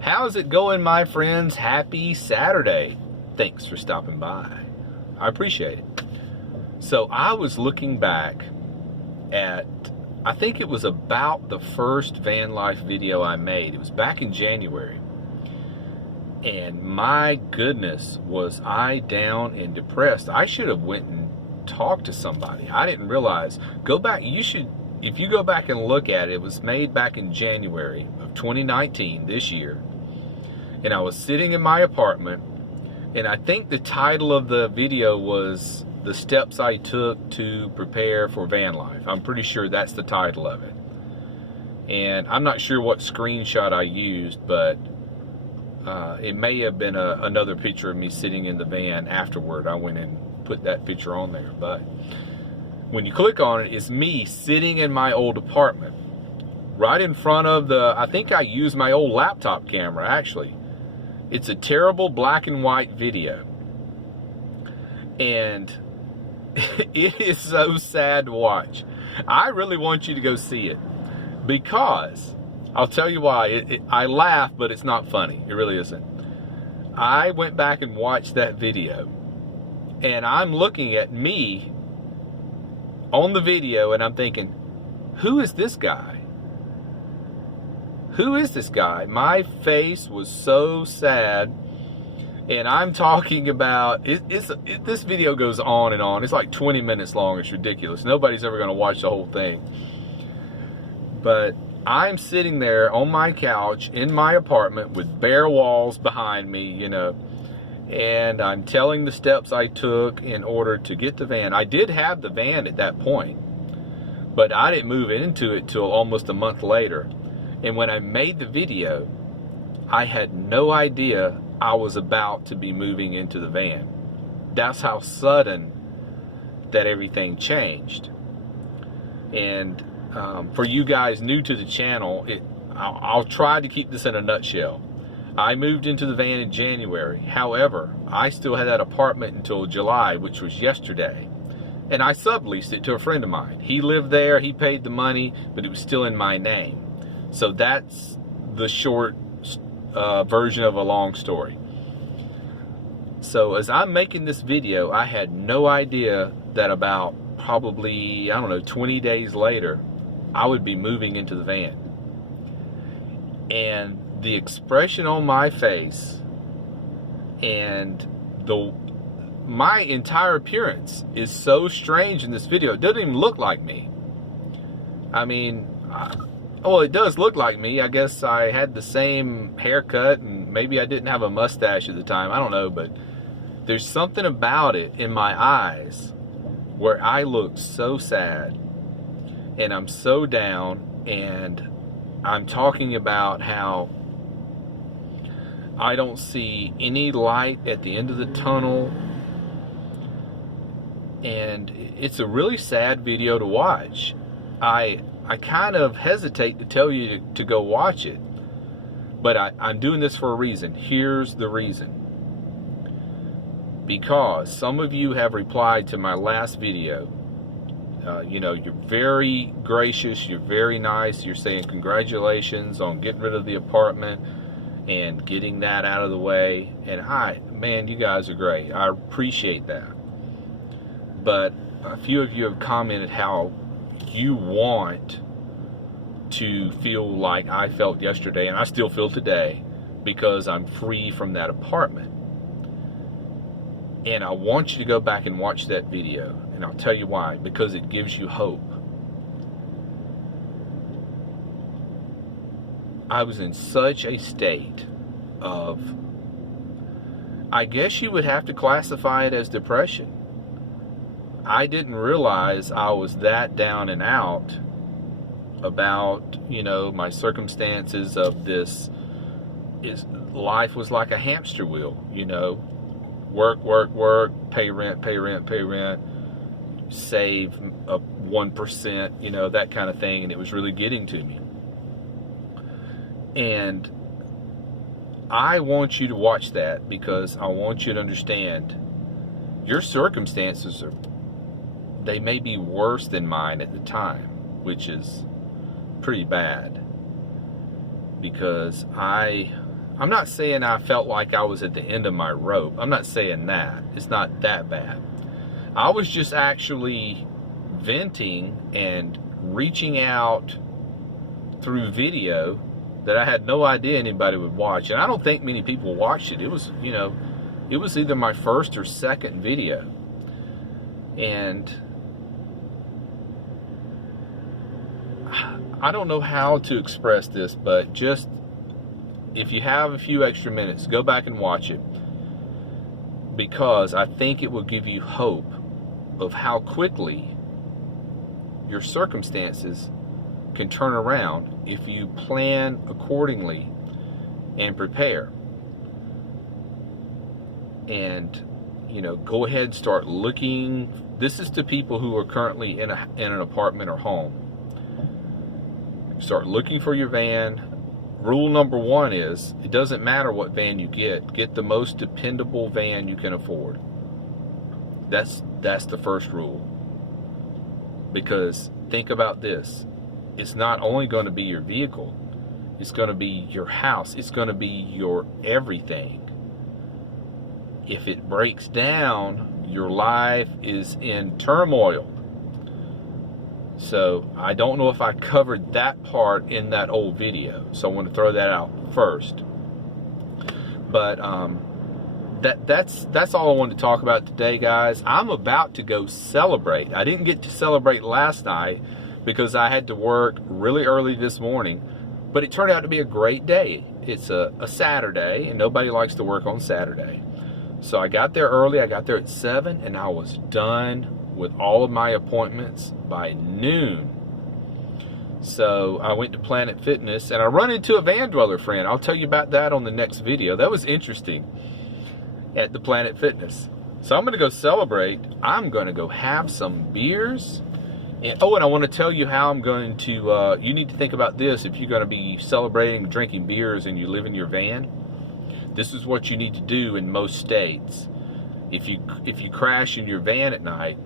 How's it going, my friends? Happy Saturday. Thanks for stopping by. I appreciate it. So I was looking back at, I think it was about the first van life video I made. It was back in January. And my goodness, was I down and depressed. I should have went and talked to somebody. I didn't realize. Go back, if you go back and look at it, it was made back in January of 2019, this year. And I was sitting in my apartment, and I think the title of the video was The Steps I Took to Prepare for Van Life. I'm pretty sure that's the title of it. And I'm not sure what screenshot I used, but it may have been another picture of me sitting in the van afterward. I went and put that picture on there. But when you click on it, it's me sitting in my old apartment, right in front of I think I used my old laptop camera, actually. It's a terrible black and white video. And it is so sad to watch. I really want you to go see it, because I'll tell you why. I laugh, but it's not funny. It really isn't. I went back and watched that video, and I'm looking at me on the video, and I'm thinking, who is this guy? Who is this guy? My face was so sad. And I'm talking about, this video goes on and on. It's like 20 minutes long. It's ridiculous. Nobody's ever going to watch the whole thing. But I'm sitting there on my couch in my apartment with bare walls behind me, you know. And I'm telling the steps I took in order to get the van. I did have the van at that point, but I didn't move into it till almost a month later. And when I made the video, I had no idea I was about to be moving into the van. That's how sudden that everything changed. And for you guys new to the channel, I'll try to keep this in a nutshell. I moved into the van in January. However, I still had that apartment until July, which was yesterday. And I subleased it to a friend of mine. He lived there, he paid the money, but it was still in my name. So that's the short version of a long story. So as I'm making this video, I had no idea that about probably, I don't know, 20 days later, I would be moving into the van. And the expression on my face and my entire appearance is so strange in this video. It doesn't even look like me. I mean, well, it does look like me. I guess I had the same haircut, and maybe I didn't have a mustache at the time. I don't know, but there's something about it in my eyes where I look so sad, and I'm so down, and I'm talking about how I don't see any light at the end of the tunnel. And it's a really sad video to watch. I kind of hesitate to tell you to go watch it, but I'm doing this for a reason. Here's the reason. Because some of you have replied to my last video. You know, you're very gracious, you're very nice, you're saying congratulations on getting rid of the apartment and getting that out of the way. And man, you guys are great. I appreciate that. But a few of you have commented how you want to feel like I felt yesterday, and I still feel today, because I'm free from that apartment. And I want you to go back and watch that video, and I'll tell you why. Because it gives you hope. I was in such a state of, I guess you would have to classify it as depression. I didn't realize I was that down and out about, you know, my circumstances of this. Life was like a hamster wheel, you know. Work, work, work, pay rent, pay rent, pay rent, save 1%, you know, that kind of thing. And it was really getting to me. And I want you to watch that, because I want you to understand your circumstances they may be worse than mine at the time, which is pretty bad, because I I'm not saying I felt like I was at the end of my rope. I'm not saying that. It's not that bad. I was just actually venting and reaching out through video that I had no idea anybody would watch. And I don't think many people watched it. It was, you know, it was either my first or second video. And I don't know how to express this, but just if you have a few extra minutes, go back and watch it, because I think it will give you hope of how quickly your circumstances can turn around if you plan accordingly and prepare. And, you know, go ahead and start looking. This is to people who are currently in an apartment or home. Start looking for your van. Rule number one is, it doesn't matter what van you get the most dependable van you can afford. That's the first rule. Because think about this. It's not only going to be your vehicle, it's going to be your house, it's going to be your everything. If it breaks down, your life is in turmoil. So I don't know if I covered that part in that old video, so I want to throw that out first. But that's all I wanted to talk about today, guys. I'm about to go celebrate. I didn't get to celebrate last night because I had to work really early this morning, but it turned out to be a great day. It's a Saturday, and nobody likes to work on Saturday. So I got there early. I got there at 7, and I was done with all of my appointments by noon. So I went to Planet Fitness, and I run into a van dweller friend. I'll tell you about that on the next video. That was interesting at the Planet Fitness. So I'm going to go celebrate. I'm going to go have some beers. And I want to tell you how I'm going to, you need to think about this if you're going to be celebrating, drinking beers, and you live in your van. This is what you need to do in most states. If you crash in your van at night,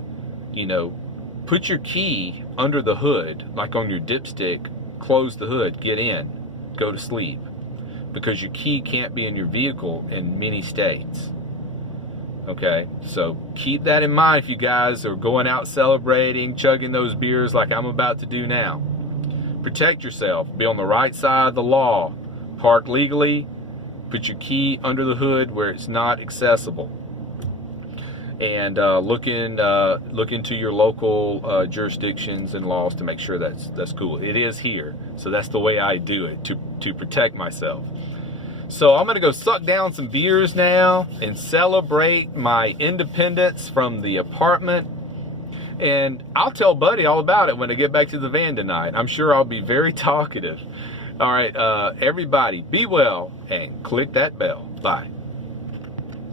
you know, put your key under the hood, like on your dipstick, close the hood, get in, go to sleep. Because your key can't be in your vehicle in many states. Okay, so keep that in mind if you guys are going out celebrating, chugging those beers like I'm about to do now. Protect yourself, be on the right side of the law, park legally, put your key under the hood where it's not accessible. And look into your local jurisdictions and laws to make sure that's cool. It is here, so that's the way I do it to protect myself. So I'm gonna go suck down some beers now and celebrate my independence from the apartment. And I'll tell Buddy all about it when I get back to the van tonight. I'm sure I'll be very talkative. All right, everybody, be well and click that bell. Bye.